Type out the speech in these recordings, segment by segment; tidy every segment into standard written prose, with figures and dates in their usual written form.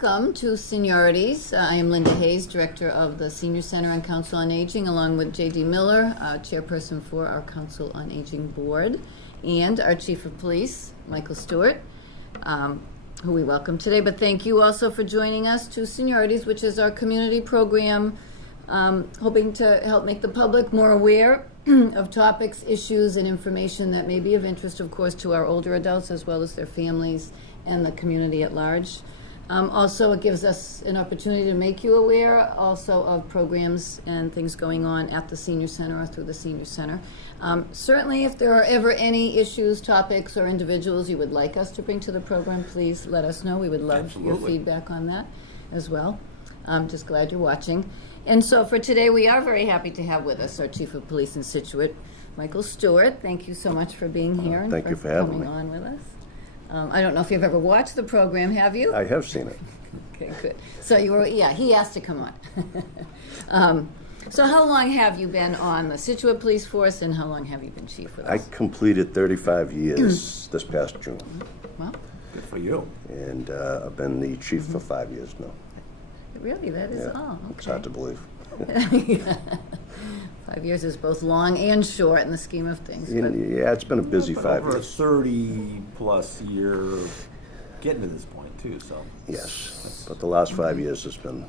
welcome to Seniorities. I am Linda Hayes, Director of the Senior Center on Council on Aging, along with J.D. Miller, Chairperson for our Council on Aging Board, and our Chief of Police, Michael Stewart, who we welcome today. But thank you also for joining us to Seniorities, which is our community program hoping to help make the public more aware of topics, issues, and information that may be of interest, of course, to our older adults as well as their families and the community at large. Also, it gives us an opportunity to make you aware also of programs and things going on at the Senior Center or through the Senior Center. Certainly, if there are ever any issues, topics, or individuals you would like us to bring to the program, please let us know. We would love your feedback on that as well. I'm just glad you're watching. And so for today, we are very happy to have with us our Chief of Police in Scituate, Michael Stewart. Thank you so much for being here and Thank you for having coming me on with us. I don't know if you've ever watched the program, have you? I have seen it. Okay, good. So you were, he asked to come on. So how long have you been on the Scituate Police Force, and how long have you been chief with us? I completed 35 years this past June. Well, Good for you. And I've been the chief for 5 years now. really, that is all. Okay. It's hard to believe. 5 years is both long and short in the scheme of things. But Yeah, it's been a busy But 5 over years. a 30-plus year getting to this point, too, so. Yes, but the last 5 years has been,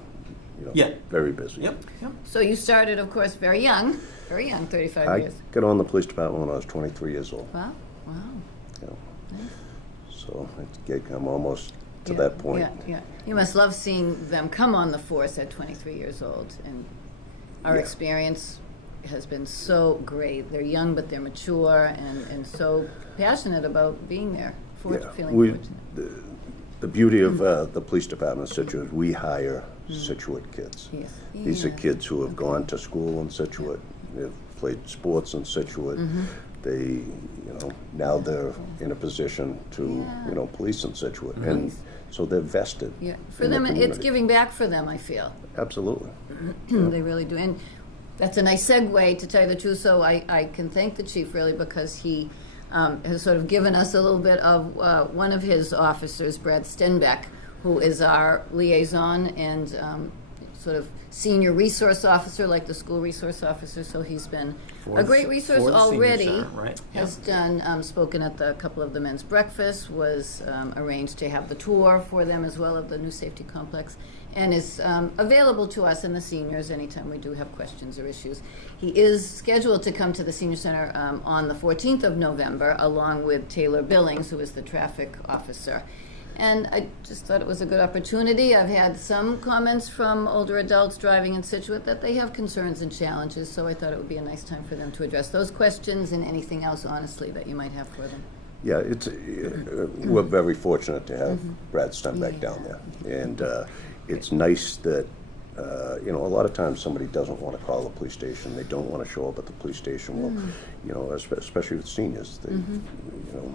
Yeah. very busy. Yep. So you started, of course, very young, 35 I years. got on the police department when I was 23 years old. Wow, wow. You know. Nice. So I'm almost to that point. Yeah. You must love seeing them come on the force at 23 years old. And our Yeah. experience has been so great. They're young, but they're mature and so passionate about being there, feeling fortunate. The beauty of the police department of Scituate, we hire Scituate kids. Yes. These are Yeah. kids who have gone to school in Scituate, they've played sports in Scituate. They, now they're in a position to, police in Scituate. And so they're vested. Yeah, for in the them, it's community. giving back for them, I feel. Absolutely. They really do. And that's a nice segue, to tell you the truth. So I can thank the chief, really, because he has sort of given us a little bit of one of his officers, Brad Stenbeck, who is our liaison and sort of senior resource officer, like the school resource officer. So he's been a great resource for the senior already. center, right? Has done, spoken at the couple of the men's breakfasts, was arranged to have the tour for them as well of the new safety complex, and is available to us and the seniors anytime we do have questions or issues. He is scheduled to come to the Senior Center on the 14th of November, along with Taylor Billings, who is the traffic officer. And I just thought it was a good opportunity. I've had some comments from older adults driving in Scituate that they have concerns and challenges, so I thought it would be a nice time for them to address those questions and anything else, honestly, that you might have for them. Yeah, we're very fortunate to have Brad Stenbeck down there. And it's nice that, a lot of times somebody doesn't want to call the police station. They don't want to show up at the police station. Well, especially with seniors.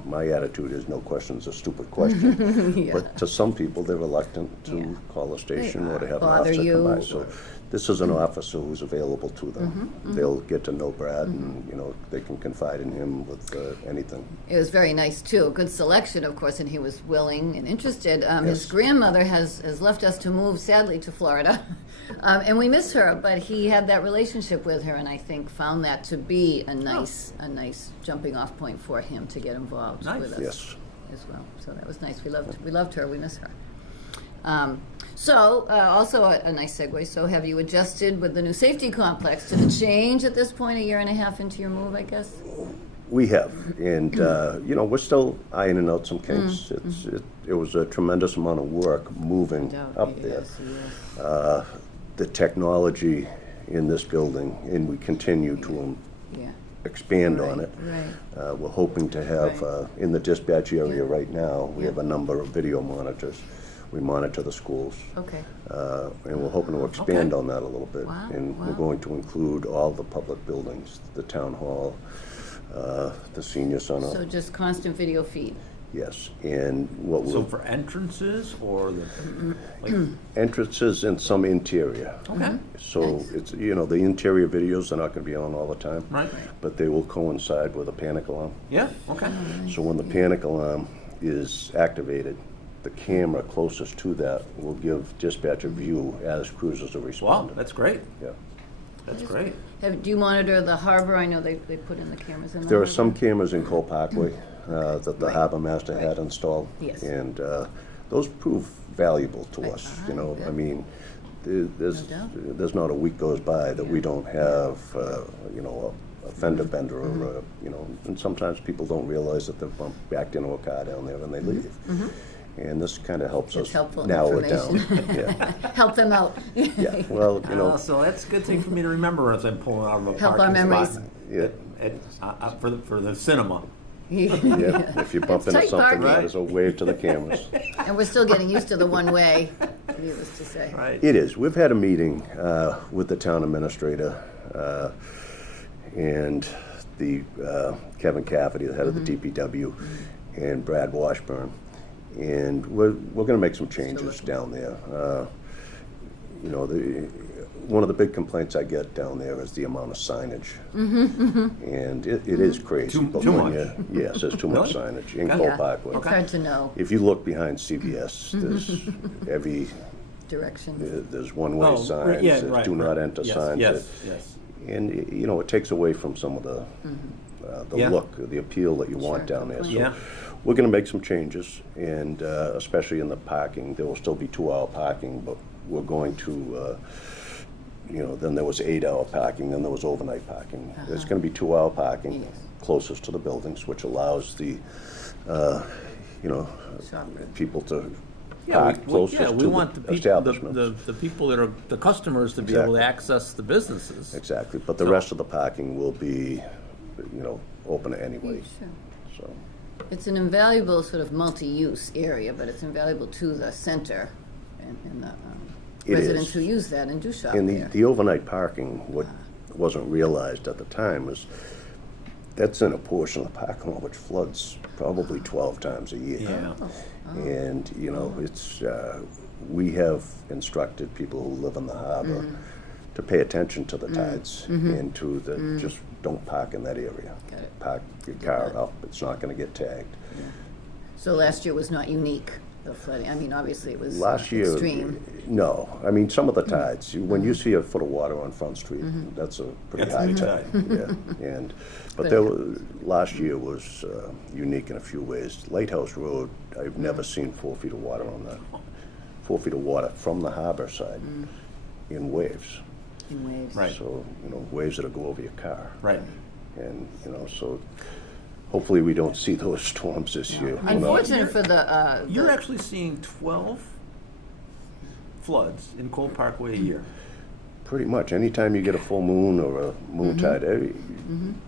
My attitude is no question's a stupid question. Yeah. But to some people, they're reluctant to call the station or to have an Bother officer you. come by. So this is an officer who's available to them. They'll get to know Brad and, they can confide in him with anything. It was very nice, too. A good selection, of course, and he was willing and interested. His grandmother has left us to move, sadly, to Florida, and we miss her, but he had that relationship with her, and I think found that to be a nice jumping-off point for him to get involved with us Yes. as well. So that was nice. We loved her. We miss her. Also a nice segue. So have you adjusted with the new safety complex to the change at this point, a year and a half into your move, I guess? We have, and we're still ironing out some kinks. It was a tremendous amount of work moving up there. Yes. The technology in this building, and we continue to expand on it. Right. We're hoping to have in the dispatch area right now. We have a number of video monitors. We monitor the schools. Okay. And we're hoping to expand on that a little bit. Wow, And wow. we're going to include all the public buildings, the town hall, the senior center. So just constant video feed. Yes, and what So we'll, for entrances or entrances and some interior. Okay. So it's, the interior videos are not gonna be on all the time. Right. But they will coincide with a panic alarm. Yeah, okay. So when the panic alarm is activated, the camera closest to that will give dispatch a view as cruisers are Wow, responding. that's great. Yeah. That's great. Do you monitor the harbor? I know they put in the cameras in the There are harbor. some cameras in Cole Parkway that the Right. harbor master had installed. Yes. And those prove valuable to Right. us, Ah, you know. good. I mean, there's No doubt. there's not a week goes by that we don't have, you know, a fender Mm-hmm. bender or, you know, and sometimes people don't realize that they've backed into a car down there and they leave. And this kind of helps Mm-hmm. It's us helpful narrow it down. information. Yeah, Help them out. yeah. Well, you know, So that's a good thing for me to remember as I'm pulling out of a Help parking our memories. spot yeah, for the cinema. yeah. If you bump It's into tight something, parking. there's a wave to the cameras. And we're still getting used to the one-way, needless to say. Right. It is. We've had a meeting with the town administrator and the Kevin Cafferty, the head of the DPW, and Brad Washburn, and we're going to make some changes down there. You know, one of the big complaints I get down there is the amount of signage, and it is crazy. Too but much. when yes, there's too much Really? signage in Okay. Cole Yeah, Parkway. it's hard to know If you look behind CVS, there's every direction. there's one-way Oh, signs, yeah, there's right, do not right. enter Yes, signs. yes, yes. And, you know, it takes away from some of the Yeah. look, the appeal that you want Sure, down there. good So point. Yeah. we're gonna make some changes, and especially in the parking, there will still be 2-hour parking, but we're going to, you know, then there was 8-hour parking, then there was overnight parking. There's gonna be 2-hour parking Yes. closest to the buildings, which allows the, you know, Shoppers. people to Yeah, park we closest we to want the the people, establishments. the people that are, the customers to be able Exactly. to access the businesses. Exactly, but the So- rest of the parking will be, you know, open anyway, Sure. so. It's an invaluable sort of multi-use area, but it's invaluable to the center and the It residents is. who use that and do shop And there. the overnight parking, what wasn't realized at the time was, that's in a portion of the parking lot which floods probably 12 times a year. Yeah. And, you know, it's, we have instructed people who live in the harbor to pay attention to the tides and to the, just don't park in that area. Got it. Park your car up, it's not gonna get tagged. So last year was not unique, the flooding. I mean, obviously it was Last year, extreme. no. I mean, some of the tides, when you see a foot of water on Front Street, that's a pretty That's a high big tide. Yeah, and, but But- there was, last year was unique in a few ways. Lighthouse Road, I've never seen 4 feet of water on that. 4 feet of water from the harbor side in waves. In waves. Right. So, you know, waves that'll go over your car. Right. And, you know, so hopefully we don't see those storms this year. Who knows? Unfortunate for the, You're actually seeing 12 floods in Cole Parkway a year. Pretty much. Anytime you get a full moon or a moon tide, you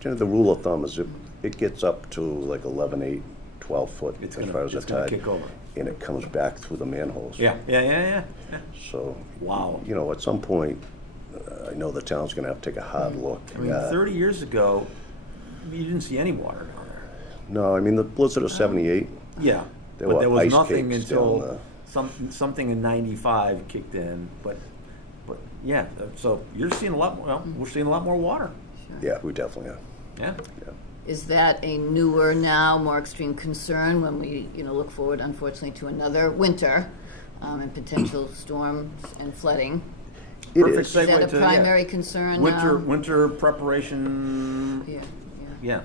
know, the rule of thumb is it gets up to like 11, 8, 12 foot It's as gonna- far as the it's gonna tide. kick over. And it comes back through the manholes. Yeah. So, Wow. you know, at some point, I know the town's gonna have to take a hard look. I mean, 30 years ago, you didn't see any water down there. No, I mean, the blizzard of 78, Yeah, There but were there was ice nothing cakes until down something in '95 kicked in. But yeah, so you're seeing a lot more. Well, we're seeing a lot more water. yeah, we definitely are. Yeah. Yeah. is that a newer now, more extreme concern when we, look forward, unfortunately, to another winter and potential storms and flooding? It Perfect is. Is segue that a to, primary concern now? Winter preparation. Yeah, yeah. Yeah,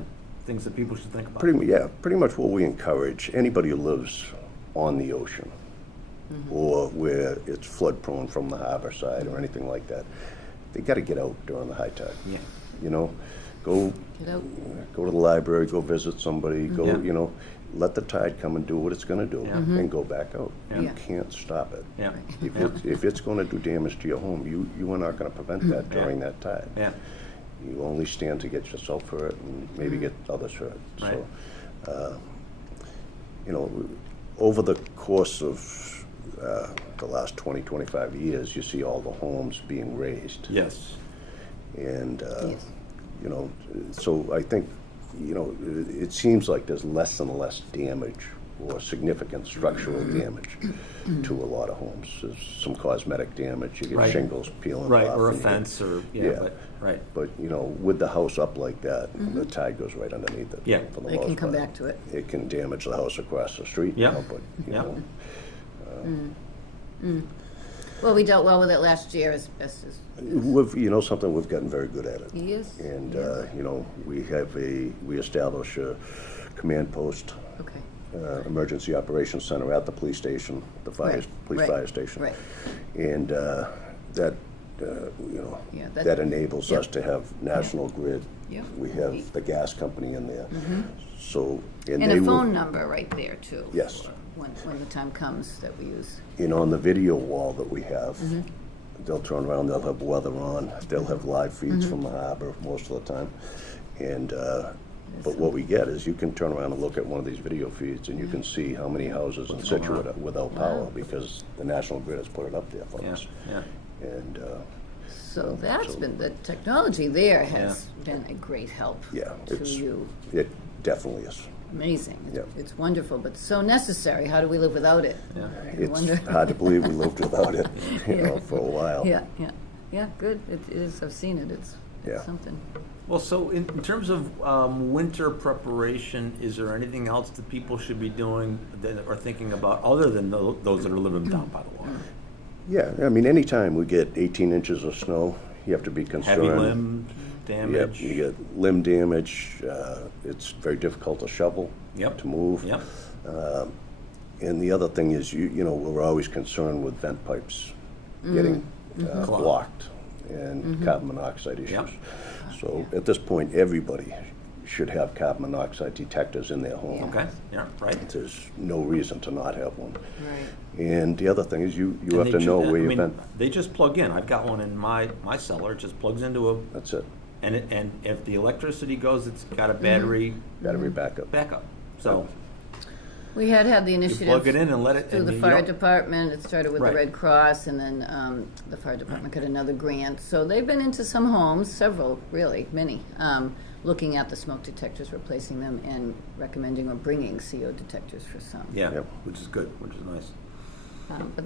things that people should think about. Pretty much what we encourage, anybody who lives on the ocean or where it's flood prone from the harbor side or anything like that, they gotta get out during the high tide. Yeah. You know, go Get out. to the library, go visit somebody, go, Yeah. you know, let the tide come and do what it's gonna do Yeah. and go back out. Yeah. You Yeah. can't stop it. Yeah. If it's gonna do damage to your home, you are not gonna prevent that during that tide. Yeah. You only stand to get yourself hurt and maybe get others hurt. Right. So, you know, over the course of the last 20, 25 years, you see all the homes being raised. Yes. And, Yes. you know, so I think, you know, it seems like there's less and less damage or significant structural damage to a lot of homes. There's some cosmetic damage, you get Right. shingles peeling Right, off. or a and you get- fence, or, right. But, you know, with the house up like that, the tide goes right underneath it. Yeah. for the It can most come part. back to it. It can damage the house across the street, you Yeah. know, but, you Yeah. know, Well, we dealt well with it last year as best as you know something, we've gotten very good at it. Yes. And, you know, we establish a command post, Okay. emergency operations center at the police station, the police Right. fire station. Right. And that, you know, Yeah, that enables yeah. us to have National Grid. Yeah. We have the gas company in there. So, And they a will- phone number right there, too. Yes. for When the time comes that we use. And on the video wall that we have, Mm-hmm. they'll turn around, they'll have weather on, they'll have live feeds from the harbor most of the time. And, but what we get is you can turn around and look at one of these video feeds and you can see how many houses in Scituate are without power because the National Grid has put it up there for Yeah, us. yeah. And, So that's been, the technology there has been a great help yeah, to it's, you. it definitely is. Amazing. Yeah. It's wonderful, but so necessary. How do we live without it? Yeah. I wonder. It's hard to believe we lived without it, you know, for a while. Yeah, yeah, yeah, good. It is, I've seen it. It's Yeah. something. Well, so in terms of winter preparation, is there anything else that people should be doing that are thinking about, other than those that are living down by the water? Yeah, I mean, anytime we get 18 inches of snow, you have to be concerned. Heavy limb Yep, damage? you get limb damage, it's very difficult to shovel, Yep. to move. Yep, And the other thing is, you know, we're always concerned with vent pipes getting Clogged. blocked and carbon monoxide issues. Yep. So at this point, everybody should have carbon monoxide detectors in their home. okay, yeah, right. There's no reason to not have one. Right. And the other thing is you And have they to ju- know I where your mean, vent, they just plug in. I've got one in my cellar. It just plugs into a, that's it, and if the electricity goes, it's got a battery battery backup. backup. So We had the you initiative. plug it in and let it. Through and the you fire don't- department, it started with the Right. Red Cross, and then the fire department got another grant. So they've been into some homes, several, really, many, looking at the smoke detectors, replacing them, and recommending or bringing CO detectors for some. Yeah, Yep. which is good, which is nice. But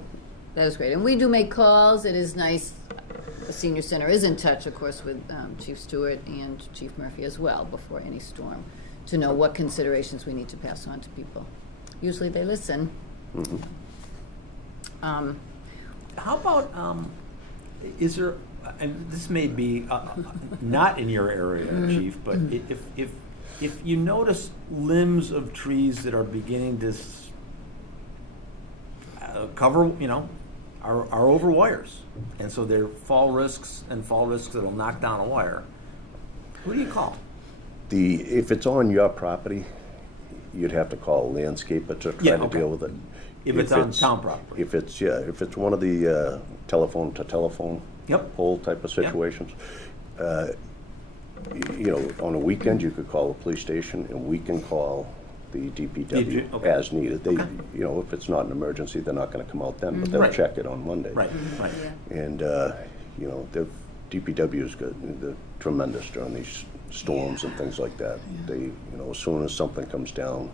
that is great. And we do make calls. It is nice. The senior center is in touch, of course, with Chief Stewart and Chief Murphy as well before any storm, to know what considerations we need to pass on to people. Usually they listen. How about, is there, and this may be not in your area, Chief, but if you notice limbs of trees that are beginning to cover, you know, are over wires, and so they're fall risks that'll knock down a wire, who do you call? If it's on your property, you'd have to call a landscaper to try Yeah, to okay. deal with it. If it's on town property. If it's one of the telephone to telephone Yep. pole type of situations, you know, on a weekend, you could call the police station and we can call the DPW Okay. as needed. They, Okay. you know, if it's not an emergency, they're not gonna come out then, but they'll Right. check it on Monday. Right, right. And, you know, the DPW's good, they're tremendous during these storms and things like that. They, you know, as soon as something comes down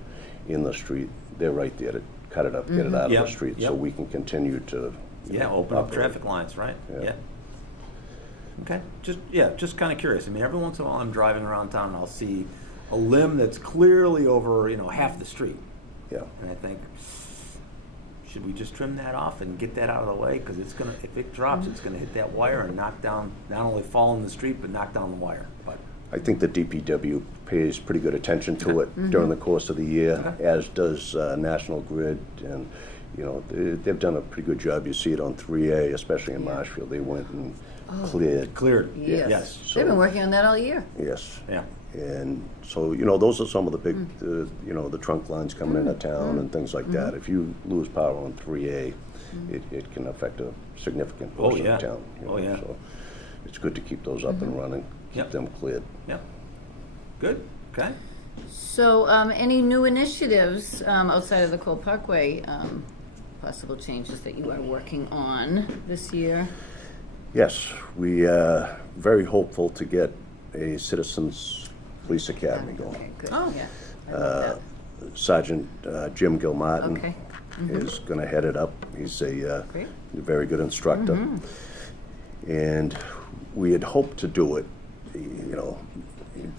in the street, they're right there to cut it up, get it out of Yep, the street, so yep. we can continue to, you Yeah, know, open up operate. traffic lines, right? Yeah. Yeah. Okay, just kind of curious. I mean, every once in a while I'm driving around town and I'll see a limb that's clearly over, you know, half the street. Yeah, And I think, should we just trim that off and get that out of the way? Because it's gonna, if it drops, it's gonna hit that wire and knock down, not only fall in the street, but knock down the wire. But I think the DPW pays pretty good attention to it during the course of the year, Okay. as does National Grid, and, you know, they've done a pretty good job. You see it on 3A, especially in Marshfield, they went and cleared. cleared, Yes. yes. They've been So- working on that all year. Yes. Yeah, And so, you know, those are some of the big, you know, the trunk lines coming into town and things like that. If you lose power on 3A, it can affect a significant Oh, portion yeah. of town. you Oh, know, yeah. So it's good to keep those up and running, keep Yep. them cleared. yeah. Good, okay. So, any new initiatives outside of the Cole Parkway, possible changes that you are working on this year? Yes, we are very hopeful to get a Citizens Police Academy Okay, going. good. Oh. Yeah, I love that. Sergeant Jim Gilmartin Okay. is going to head it up. He's a Great. very good instructor. And we had hoped to do it,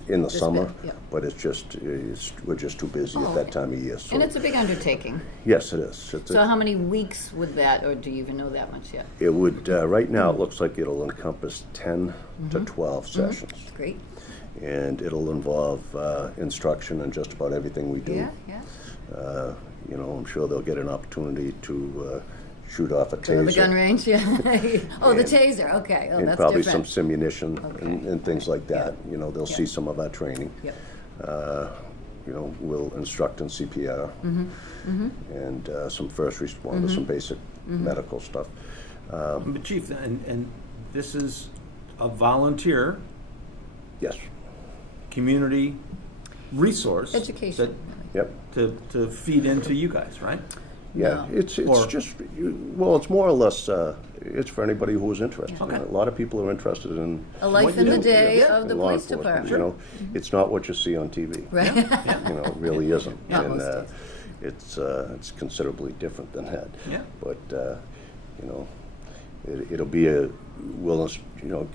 in the This summer, bit, yeah. but we're just too busy at that time of year. So And it's a big undertaking. yes, it is. So how many weeks would that, or do you even know that much yet? It would, right now, it looks like it'll encompass 10 to 12 sessions. Great. And it'll involve instruction in just about everything we do. Yeah, yeah. I'm sure they'll get an opportunity to shoot off a Go to the gun taser. range, yeah. Oh, the And- taser, okay. Oh, And that's probably different. some simunition Okay. and things like that. They'll Yeah. see some of our training. Yep. We'll instruct in CPR and some first responders, some basic medical stuff. But Chief, and this is a volunteer Yes, community resource. Education. yep. To feed into you guys, right? Yeah, No. it's Or- just, well, it's more or less, it's for anybody who is interested. Okay. A lot of people are interested in A life What in you the do. day yeah, of the in law police enforcement, department. It's not what you see on TV. Right. It really isn't. Not And most it's considerably different than that. Yeah. But, it'll be we'll,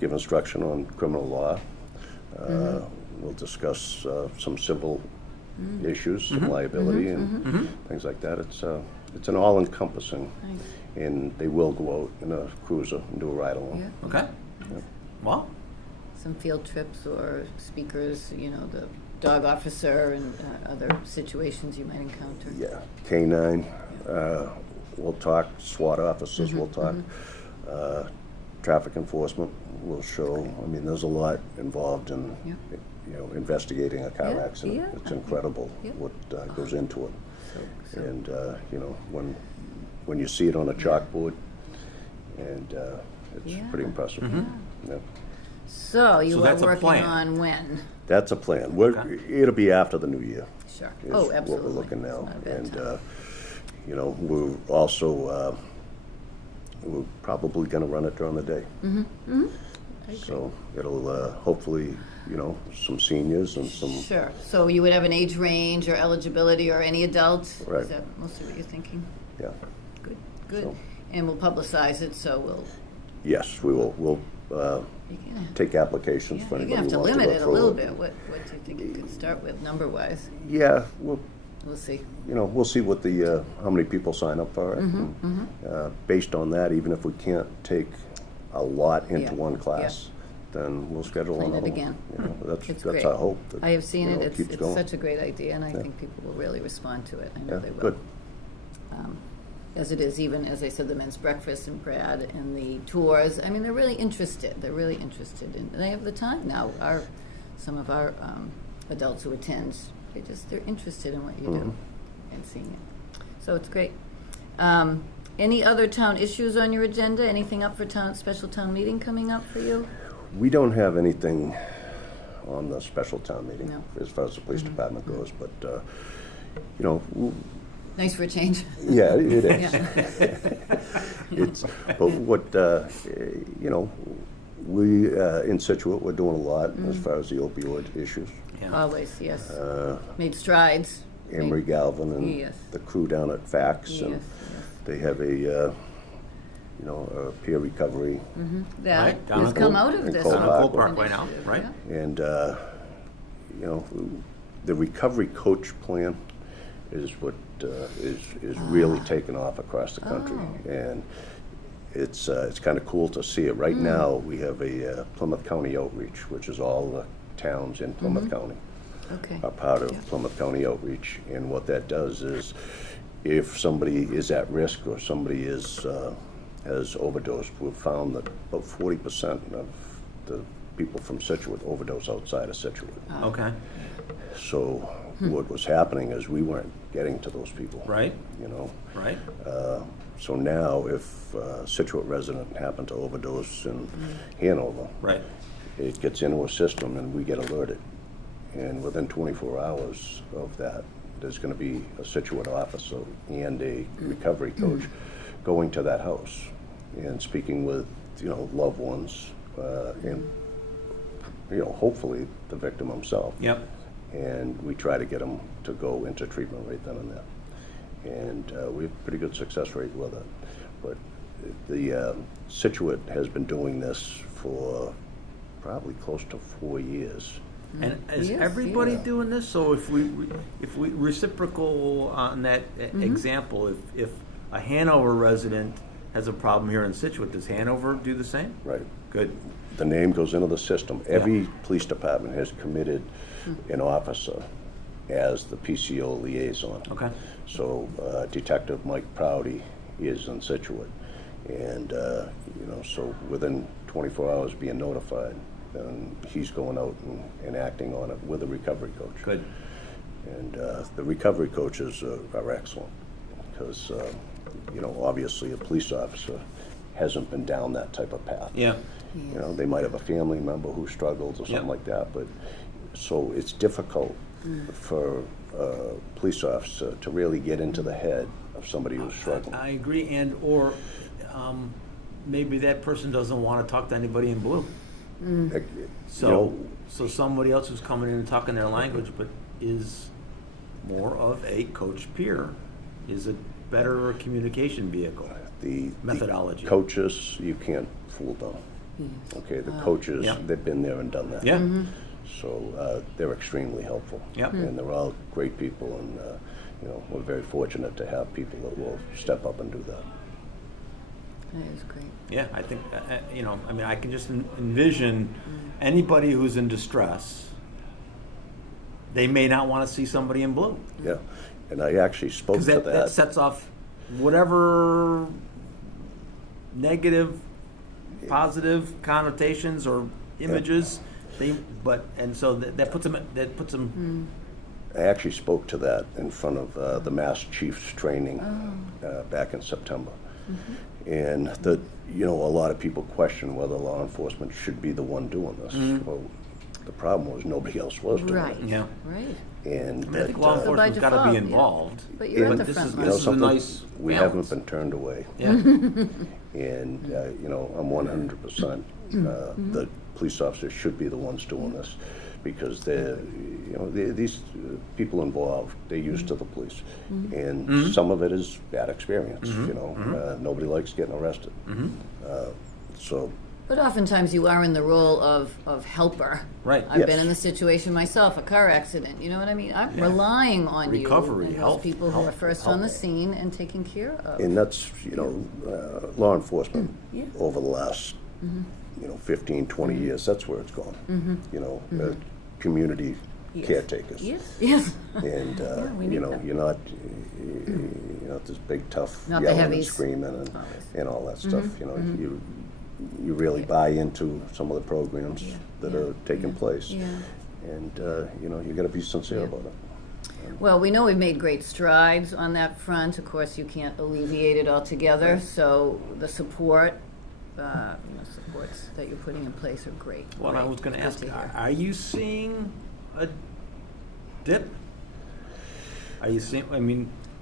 give instruction on criminal law. We'll discuss some civil issues, some liability and things like that. It's an all-encompassing, Nice. and they will go out in a cruiser and do a ride-along. Yeah. Okay. Well, Some field trips or speakers, the dog officer and other situations you might encounter. Yeah, K-9, we'll talk, SWAT officers will talk, traffic enforcement will show. I mean, there's a lot involved in, Yeah. investigating a car Yeah, accident. yeah. It's incredible Yeah. what goes into it. So- And, when you see it on a chalkboard, and it's Yeah. pretty impressive. Yeah. So you So are that's a working plan. on when? That's a plan. Okay. It'll be after the new year. Sure. Is Oh, absolutely. what we're looking now. It's not a bad And, time. we're also, we're probably gonna run it during the day. So it'll, hopefully, some seniors and some, Sure. So you would have an age range or eligibility or any adult? Right. Is that mostly what you're thinking? yeah. Good, good. So- And we'll publicize it, so we'll, Yes, we will, we'll, you're gonna, take applications yeah, for you're anybody gonna have who to wants to limit go it a through little it. bit. What do you think you could start with, number-wise? Yeah, We'll see. we'll see what how many people sign up for it. And, based on that, even if we can't take a lot into Yeah, one class, then we'll schedule Plan it another one. again. That's It's that's great. our hope. that, I have seen it. keeps It's going. such a great idea, and I Yeah. think people will really respond to it. I know Yeah, they will. good. As it is, even, as I said, the men's breakfast and Brad and the tours. I mean, they're really interested. They're really interested, and they have the time now. Some of our adults who attend, they're interested in what you do and seeing it. So it's great. Any other town issues on your agenda? Anything up for special town meeting coming up for you? We don't have anything on the special town meeting No. as far as the police department goes, but, Nice for a change. yeah, it is. Yeah. But what, we, in Scituate, we're doing a lot as far as the opioid issues. yeah. Always, yes. Made strides. Emery Galvin and Yes. the crew down at Fax, Yes, and yes. they have a peer recovery, That Right, down has at come Cole- out of in this. Cole Down at Cole Parkway. Parkway now, right? Yeah. and, the recovery coach plan is what is really taken off across the country. Oh. And it's kind of cool to see it. Right Hmm. now, we have a Plymouth County outreach, which is all the towns in Plymouth County Okay. are part of Yeah. Plymouth County outreach. And what that does is, if somebody is at risk or somebody has overdosed, we've found that about 40% of the people from Scituate overdose outside of Scituate. Okay, So what was happening is we weren't getting to those people. right, right. So now if a Scituate resident happened to overdose in Hanover, Right. it gets into a system and we get alerted. And within 24 hours of that, there's going to be a Scituate officer and a recovery coach going to that house and speaking with, loved ones, and, hopefully the victim himself. Yep. and we try to get them to go into treatment right then and there. And we have a pretty good success rate with it. But the Scituate has been doing this for probably close to 4 years. And is Yes, everybody yeah. doing this? So if we reciprocal on that example, if a Hanover resident has a problem here in Scituate, does Hanover do the same? Right. Good. The name goes into the system. Every police department has committed an officer as the PCO liaison. Okay. So Detective Mike Prouty is in Scituate. And, so within 24 hours being notified, then he's going out and acting on it with a recovery coach. Good. And the recovery coaches are excellent because, obviously a police officer hasn't been down that type of path. Yeah. They might have a family member who struggles or something Yep. like that, but so it's difficult for a police officer to really get into the head of somebody who's struggling. I agree, and or maybe that person doesn't want to talk to anybody in blue. Like, So somebody else who's coming in and talking their language, but is more of a coach peer, is a better communication vehicle. the Methodology. coaches, you can't fool them. Okay, the coaches, Yeah. they've been there and done that. Yeah. So they're extremely helpful. Yep. And they're all great people, and we're very fortunate to have people that will step up and do that. That is great. Yeah, I think, I can just envision anybody who's in distress, they may not want to see somebody in blue. Yeah, and I actually spoke Because to that sets off whatever negative, positive connotations or images. So that puts them. I actually spoke to that in front of the Mass Chiefs training back in September. And a lot of people question whether law enforcement should be the one doing this. Well, the problem was nobody else was doing Right. it. Yeah. Right. And I think law So by enforcement's got to default, be yeah. involved. But you're at the this front is line. this is a something nice we balance. haven't been turned away. Yeah. And, I'm 100%, the police officers should be the ones doing this because these people involved, they're used to the police. And some of it is bad experience, nobody likes getting arrested. So, But oftentimes you are in the role of helper. Right. I've Yes. been in the situation myself, a car accident, you know what I mean? I'm relying on Recovery, you and those help, people who are help, first help. on the scene and taken care of. and that's, law enforcement Yeah. over the last, 15, 20 years, that's where it's gone. Community Yes. caretakers. Yes, yes. And, we need that. you're not this big tough Not the yelling and heavies. screaming Always. and all that stuff, you really buy into some of the programs that are taking place. Yeah. And, you gotta be sincere Yeah. about it. Well, we know we've made great strides on that front. Of course, you can't alleviate it altogether, so the supports that you're putting in place are great. Well, I Great. was going to Good ask, to hear. are you seeing a dip? Are you seeing?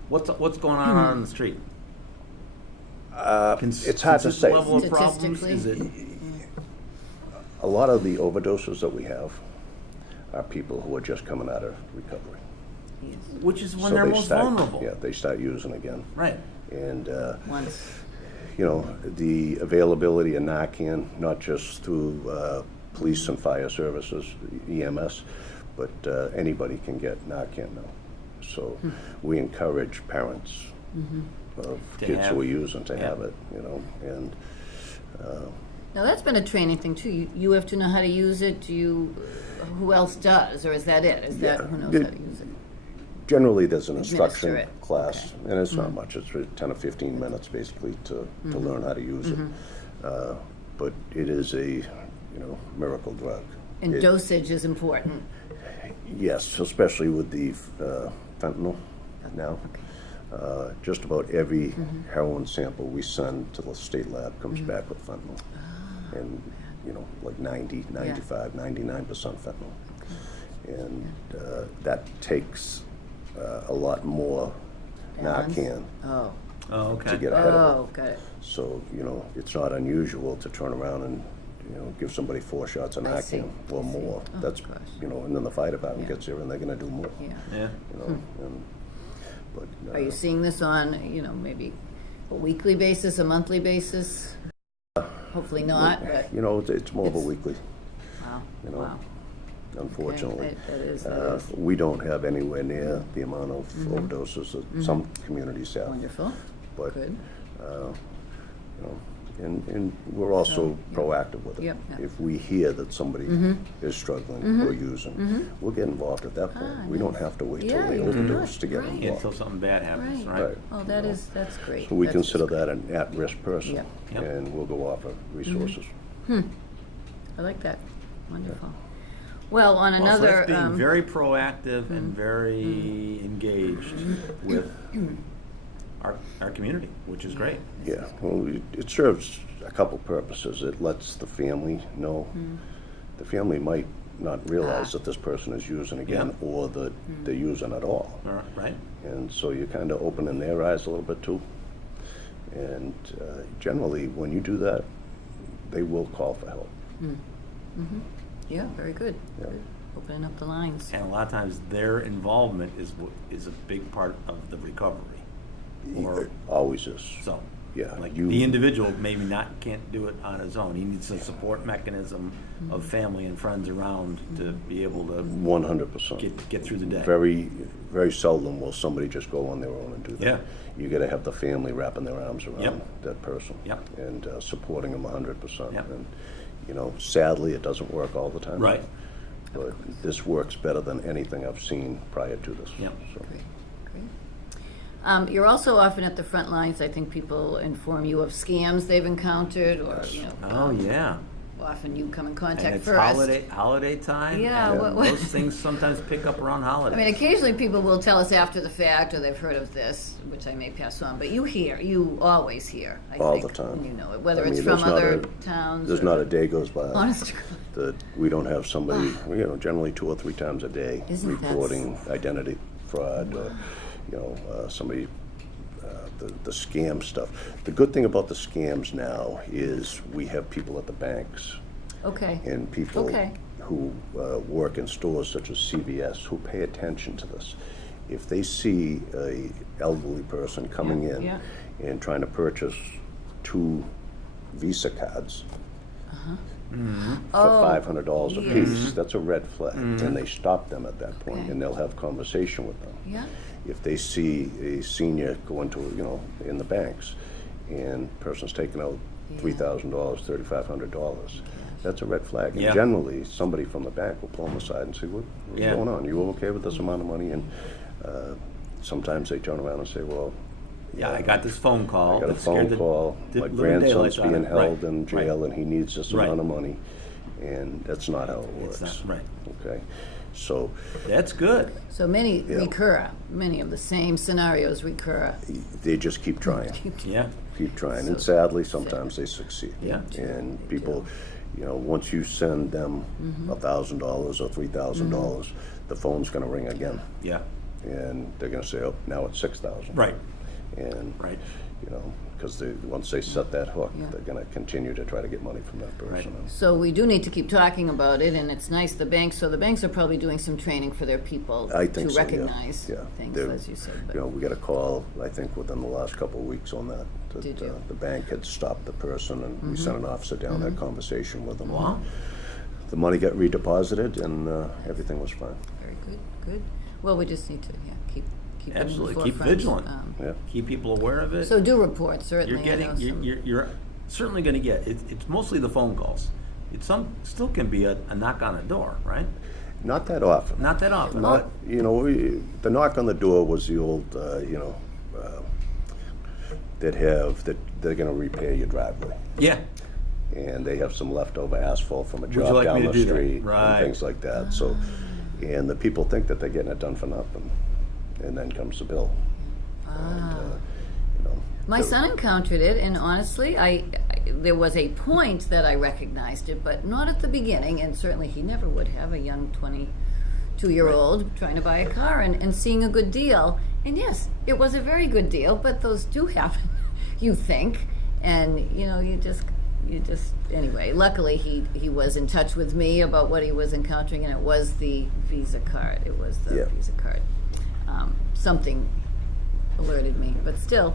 What's going on the street? It's hard to Consistent say. level of problems? Statistically. Is it? A lot of the overdoses that we have are people who are just coming out of recovery. Yes. Which is when So they're they most start- vulnerable. Yeah, they start using again. Right. And, Once. the availability of Narcan, not just through police and fire services, EMS, but anybody can get Narcan now. So we encourage parents of To kids have- who are using to yeah. have it, and Now, that's been a training thing, too. You have to know how to use it. Who else does, or is that it? Is that Yeah. who knows how to use it? generally there's an Administer instruction it. class, and it's not much, it's 10 or 15 minutes basically to learn how to use it. But it is a, miracle drug. And It- dosage is important. Yes, especially with the fentanyl now. Just about every heroin sample we send to the state lab comes back with fentanyl. And, like 90, 95, 99% fentanyl. And that takes a lot more Balance? Narcan Oh. Oh, okay. to get ahead of it. Oh, got it. So, it's not unusual to turn around and give somebody 4 shots of I see. Narcan or more. Oh, That's, gosh. and then the fire department Yeah. gets here and they're gonna do more. Yeah. Yeah. But, Are you seeing this on, maybe a weekly basis, a monthly basis? Hopefully not, but, it's more of a It's- weekly, wow, you know, wow. unfortunately. Okay, that is We don't have anywhere near the amount of overdoses that some communities have. wonderful, But, good. and we're also proactive with it. Yep, yeah. If we hear that somebody is struggling or using, we'll get involved at that point. We don't have to wait till Yeah, they you overdose do. to get Right. involved. Until something bad happens, Right. right? Right. Oh, that's great. So we That's just consider great. that an at-risk person, Yep. Yep. and we'll go offer resources. I like that, wonderful. Well, on Well, so another, that's being very proactive and very engaged with our community, which is great. Yeah, well, it serves a couple purposes. It lets the family know. The family might not realize that this person is using again, or that they're using at all. Right? And so you're kind of opening their eyes a little bit too. And generally, when you do that, they will call for help. yeah, very good. Yeah. Good. Opening up the lines. And a lot of times their involvement is a big part of the recovery. Or It always is. so. Yeah, Like you- the individual maybe can't do it on his own. He needs a support mechanism of family and friends around to be able to 100%. get through the day. Very, very seldom will somebody just go on their own and do that. Yeah. You got to have the family wrapping their arms around Yep. that person. Yep. And supporting them 100%. Yep. And sadly, it doesn't work all the time. Right. But this works better than anything I've seen prior to this. Yep. So, Great, great. You're also often at the front lines. I think people inform you of scams they've encountered, or Oh, yeah. often you come in And contact it's first. holiday time. Yeah, and what- those things sometimes pick up around holidays. I mean, occasionally people will tell us after the fact, or they've heard of this, which I may pass on. But you always hear. I All think, the time. when you know it, whether I it's mean, from there's not other a- towns. There's or- not a day goes by Honest to God. that we don't have somebody, generally 2 or 3 times a day Isn't that reporting identity fraud, or, somebody, the scam stuff. The good thing about the scams now is we have people at the banks Okay. and people Okay. who work in stores such as CVS who pay attention to this. If they see a elderly person coming in yeah. and trying to purchase 2 Visa cards for $500 a piece, that's a red flag, and they stop them at that point, Okay. and they'll have conversation with them. Yeah. If they see a senior go into, in the banks, and person's taking out $3,000, $3,500, that's a red flag. And Yeah. generally, somebody from the bank will pull them aside and say, what's Yeah. going on? You okay with this amount of money? And sometimes they turn around and say, well, Yeah, I got this phone call. I got a that scared phone call, my living grandson's daylights out of being it. held Right, in jail, right. and he needs this Right. amount of money, and that's not how it It's works. not, right. Okay, so That's good. So many Yeah. recur. Many of the same scenarios recur. they just keep trying. Yeah. Keep trying, and So sadly, sometimes they succeed. Yeah. And people, once you send them $1,000 or $3,000, the phone's gonna ring again, Yeah. and they're gonna say, oh, now it's 6,000. Right. And, Right. because once they set that hook, Yeah. they're gonna continue to try to get money from that person. So we do need to keep talking about it, and it's nice, the banks are probably doing some training for their people I think to so, yeah. recognize Yeah. things, They're- as you said. But We got a call, I think, within the last couple of weeks on that. Did you? The bank had stopped the person, and we sent an officer down, had conversation with them. Wow. The money got redeposited, and everything was fine. very good, good. Well, we just need to, keep it in the Absolutely. Keep forefront. vigilant. Yeah. Keep people aware of it. So do report, certainly. You're getting, I know some- you're certainly going to get, it's mostly the phone calls. Still can be a knock on the door, right? Not that often. Not that often. Not, the knock on the door was the old, that they're gonna repair your driveway. Yeah. And they have some leftover asphalt from a you job like down me to the do that? street Right. and things like that. So, and the people think that they're getting it done for nothing, and then comes the bill. And, My the- son encountered it, and honestly, there was a point that I recognized it, but not at the beginning, and certainly he never would have, a young 22-year-old trying to buy a car and seeing a good deal. And yes, it was a very good deal, but those do happen, you think, and you just you just, anyway, luckily he was in touch with me about what he was encountering, and it was the Visa card. It was the Yeah. Visa card. Something alerted me, but still,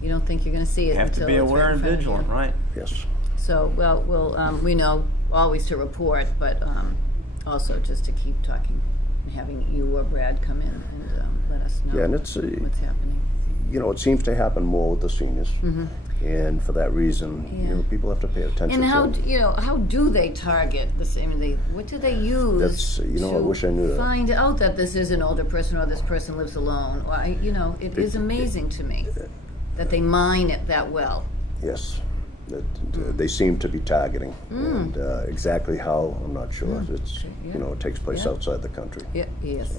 you don't think you're going to see it You have to until be it's aware right in and front of you. vigilant, right? Yes. So, well, we know always to report, but also just to keep talking and having you or Brad come in and let us know Yeah, and it's, what's happening. you know, it seems to happen more with the seniors. And for that reason, you know, Yeah. people have to pay attention And how to it. how do they target the same? What do they use? That's, you know, I wish I knew that. Find out that this is an older person or this person lives alone. Or it is amazing to me that they mine it that well. Yes. That, they seem to be targeting. And exactly how, I'm not sure. It's, Yeah. you know, it takes place Yeah. outside the country. Yeah. Yes.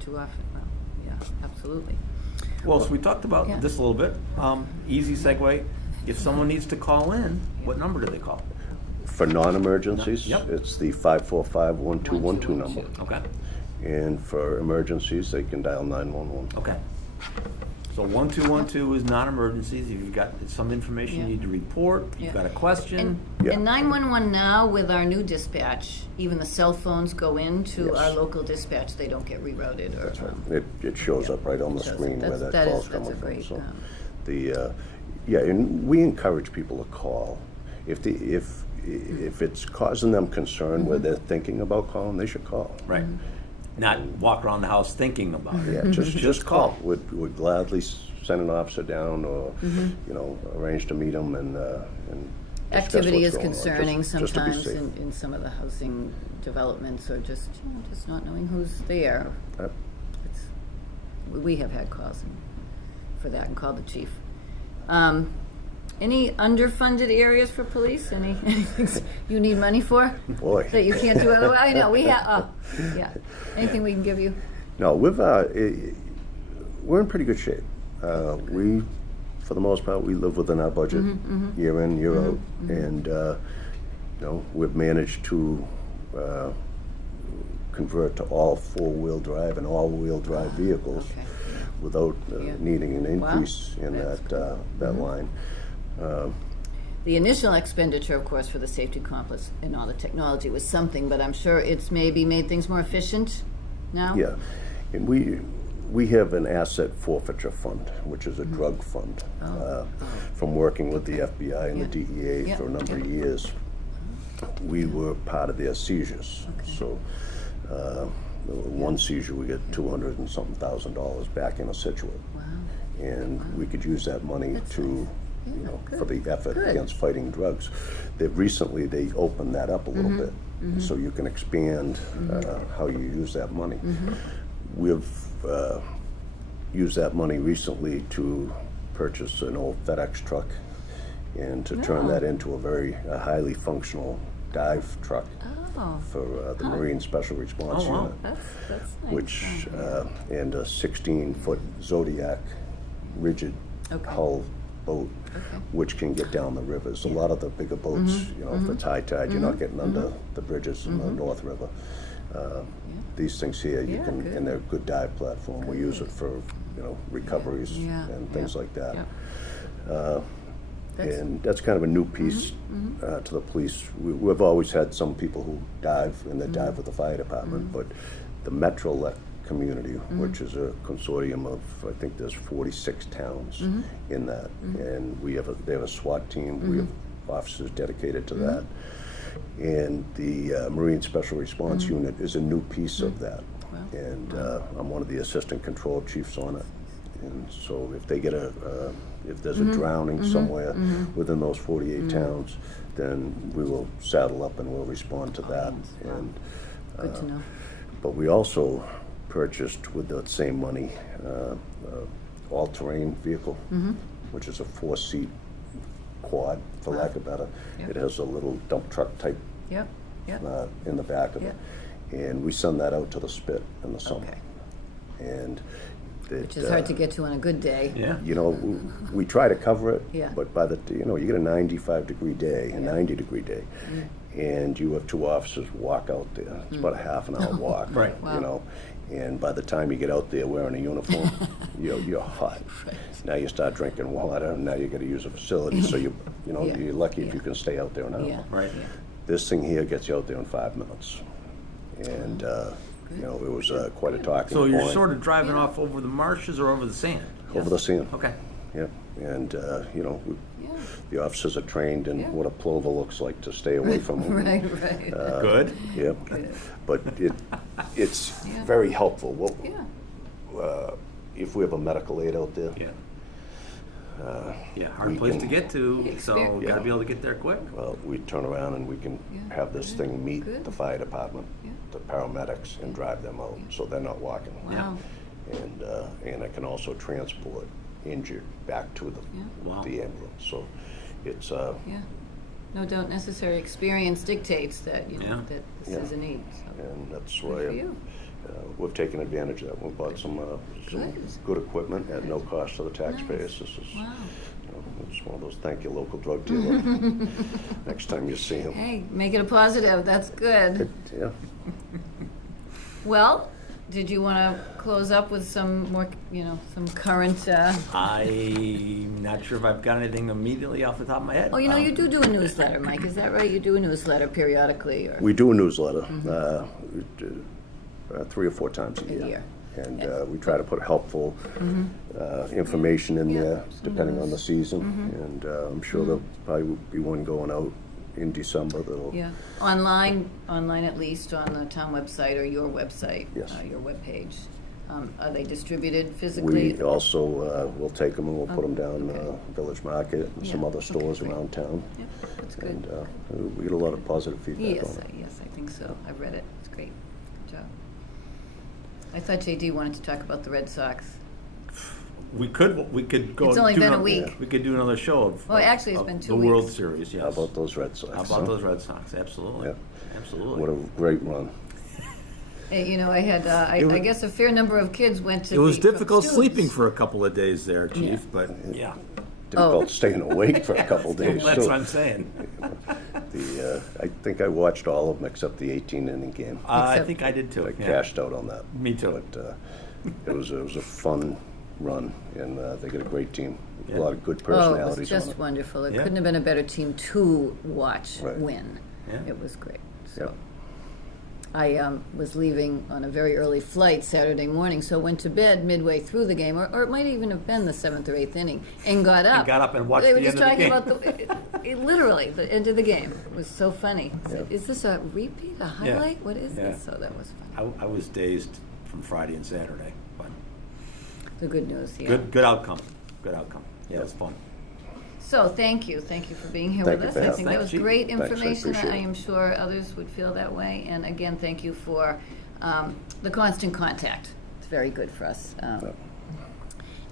Too often. Well, yeah. Absolutely. Well, so we talked about Yeah. this a little bit. Easy segue. If someone needs to call in, what number do they call? For non-emergencies, Yep. it's the 545-1212 number. Okay. And for emergencies, they can dial 911. Okay. So 1212 is non-emergencies. If you've got some information Yeah. you need to report, Yeah. you've got a question. And, Yeah. and 911 now, with our new dispatch, even the cell phones go into Yes. our local dispatch. They don't get rerouted. Or, That's right. It shows up right on the shows up. screen where That's- that call's that's coming a from. great, So and we encourage people to call. If it's causing them concern where they're thinking about calling, they should call. Right. Not walk around the house thinking about it. Yeah, just call. Would gladly send an officer down or, you know, arrange to meet them and discuss activity what's is going on, concerning just to be sometimes safe. in some of the housing developments, or just just not knowing who's there. Yep. We have had calls for that and called the chief. Any underfunded areas for police? Anything you need money for Boy. that you can't do otherwise? I know we have. Yeah. Anything we can give you? No, we're in pretty good shape. We, for the most part, we live within our budget year in, year out, and you know, we've managed to convert to all four-wheel drive and all-wheel drive vehicles Okay. without Yeah. needing an Wow. increase in That's that line. The initial expenditure, of course, for the safety complex and all the technology was something, but I'm sure it's maybe made things more efficient now. Yeah, and we have an asset forfeiture fund, which is a drug fund, from working with the FBI and the Yeah. DEA Yeah. for a number of years. We were part of their seizures, so one seizure we get $200 and something thousand back in a Scituate, Wow. and we could use that money That's to. nice. You Yeah, know, good. for the effort Good. against fighting drugs. They opened that up a little bit, so you can expand how you use that money. We've used that money recently to purchase an old FedEx truck and to turn Oh. that into a highly functional dive truck Oh, for the Marine Special Response Oh, wow. Unit, that's nice. which Oh. and a 16-foot Zodiac rigid Okay. hull boat, Okay. which can get down the rivers. A lot of the bigger boats, you know, if it's high tide, you're not getting under the bridges in the North River. These things here, you Yeah, can, good. and they're a good dive platform. We use it for, you know, recoveries Yeah, and things yeah, like that. yeah. That's- And that's kind of a new piece to the police. We've always had some people who dive, and they dive with the fire department, but the Metrolec community, which is a consortium of, I think there's 46 towns in that, and they have a SWAT team, we have officers dedicated to that. And the Marine Special Response Unit is a new piece of that. Wow. And I'm one of the assistant control chiefs on it. And so if they get if there's a drowning somewhere within those 48 towns, then we will saddle up and we'll respond to that. Wow. And Good to know. but we also purchased with that same money all-terrain vehicle, which is a 4-seat quad, for lack of better. Yeah. It has a little dump truck type Yep. Yep. in the back of it, and we send that out to the spit in the summer. Okay. And Which is hard to get to on a good day. Yeah. You know, we try to cover it, Yeah. but you get a 95-degree day, a 90-degree day, and you have two officers walk out there. It's about a half an hour walk. Right. Wow. You know, and by the time you get out there wearing a uniform, you're hot. Right. Now you start drinking water, and now you got to use a facility, so you know, Yeah. you're lucky if Yeah. you can stay out there an hour. Yeah. Right. Yeah. This thing here gets you out there in 5 minutes. And, you know, it was quite a talking So you're point. sort of driving Yeah. off over the marshes or over the sand? Over the sand. Okay. Yeah, and, you know, Yeah. the officers are trained in Yeah. what a plover looks like to stay away from them. Right, right. Good. Yeah, but it's Yeah. very helpful. Well, Yeah. if we have a medical aid out there, Yeah. Yeah, we hard place to can- get to, so Yeah. gotta be able to get there quick. well, we turn around and we can Yeah. have this thing meet Good. the fire department, Yeah. the paramedics, and drive them out, so they're not walking. Wow. And I can also transport injured back to Yeah. Wow. the ambulance. So it's, Yeah. No doubt necessary experience dictates that, you know, Yeah. that this Yeah. is a need. So. and that's Good why for you. we've taken advantage of that. We bought some Good. good equipment at no cost to the taxpayers. This is, Wow. you know, it's one of those thank you local drug dealer. Next time you see him. Hey, make it a positive. That's good. Yeah. Well, did you want to close up with some more, you know, some current? I'm not sure if I've got anything immediately off the top of my head. Oh, you know, you do a newsletter, Mike. Is that right? You do a newsletter periodically, or We do a newsletter we do, 3 or 4 times a A year. year. And we try to put helpful information in Yeah, there, some depending on the news. season. And I'm sure there'll probably be one going out in December that'll, yeah, online at least on the town website or your website, Yes. Your webpage. Are they distributed physically? we also will take them and we'll put them down okay. Village Market and some Yeah, other okay, stores great. around town. Yep, that's good. And we get a lot of positive feedback Yes, on it. yes, I think so. I've read it. It's great. Good job. I thought JD wanted to talk about the Red Sox. We could go. It's only do been a another- week. We could do another show of. Well, actually, it's of been 2 The World weeks. Series, yes. How about those Red Sox? How about huh? those Red Sox? Absolutely. Yeah. Absolutely. What a great run. You know, I had, I It was- guess a fair number of kids went to It was the- from difficult students. sleeping for a couple of days there, Yeah. Chief, but Yeah. Difficult staying awake for a couple days That's too. what I'm saying. I think I watched all of them except the 18-inning game. I Except- think I did too. I yeah. cashed out on that. Me too. But it was a fun run, and they got a great team. Yeah. A lot of good Oh, it was personalities on just it. wonderful. It Yeah. couldn't have been a better team to watch Right. win. Yeah. It was great. Yeah. So I was leaving on a very early flight Saturday morning, so went to bed midway through the game, or it might even have been the 7th or 8th inning, and got up. got up and watched They were the just end of the talking game. about literally the end of the game. It was so funny. Yeah. Is this a repeat, a highlight? What is Yeah. this? So that was funny. I was dazed from Friday and Saturday, but The good news, yeah. good outcome. Good outcome. Yeah, it was fun. So thank you for being here Thank with you us. for I having think me. that was Thanks, great Chief. Thanks, I information. appreciate I it. am sure others would feel that way. And again, thank you for the constant contact. It's very good for us. And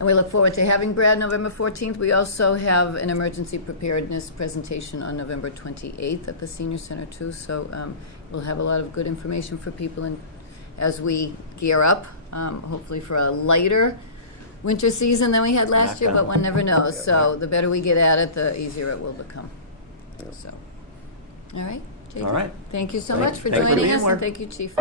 we look forward to having Brad November 14th. We also have an emergency preparedness presentation on November 28th at the Senior Center too. So we'll have a lot of good information for people and as we gear up, hopefully for a lighter winter season than we had last year, but one never knows. So the better we get at it, the easier it will become. So, all right, JD. All right. Thank you so Thank- much for thanks for joining being us, here. and thank you, Chief.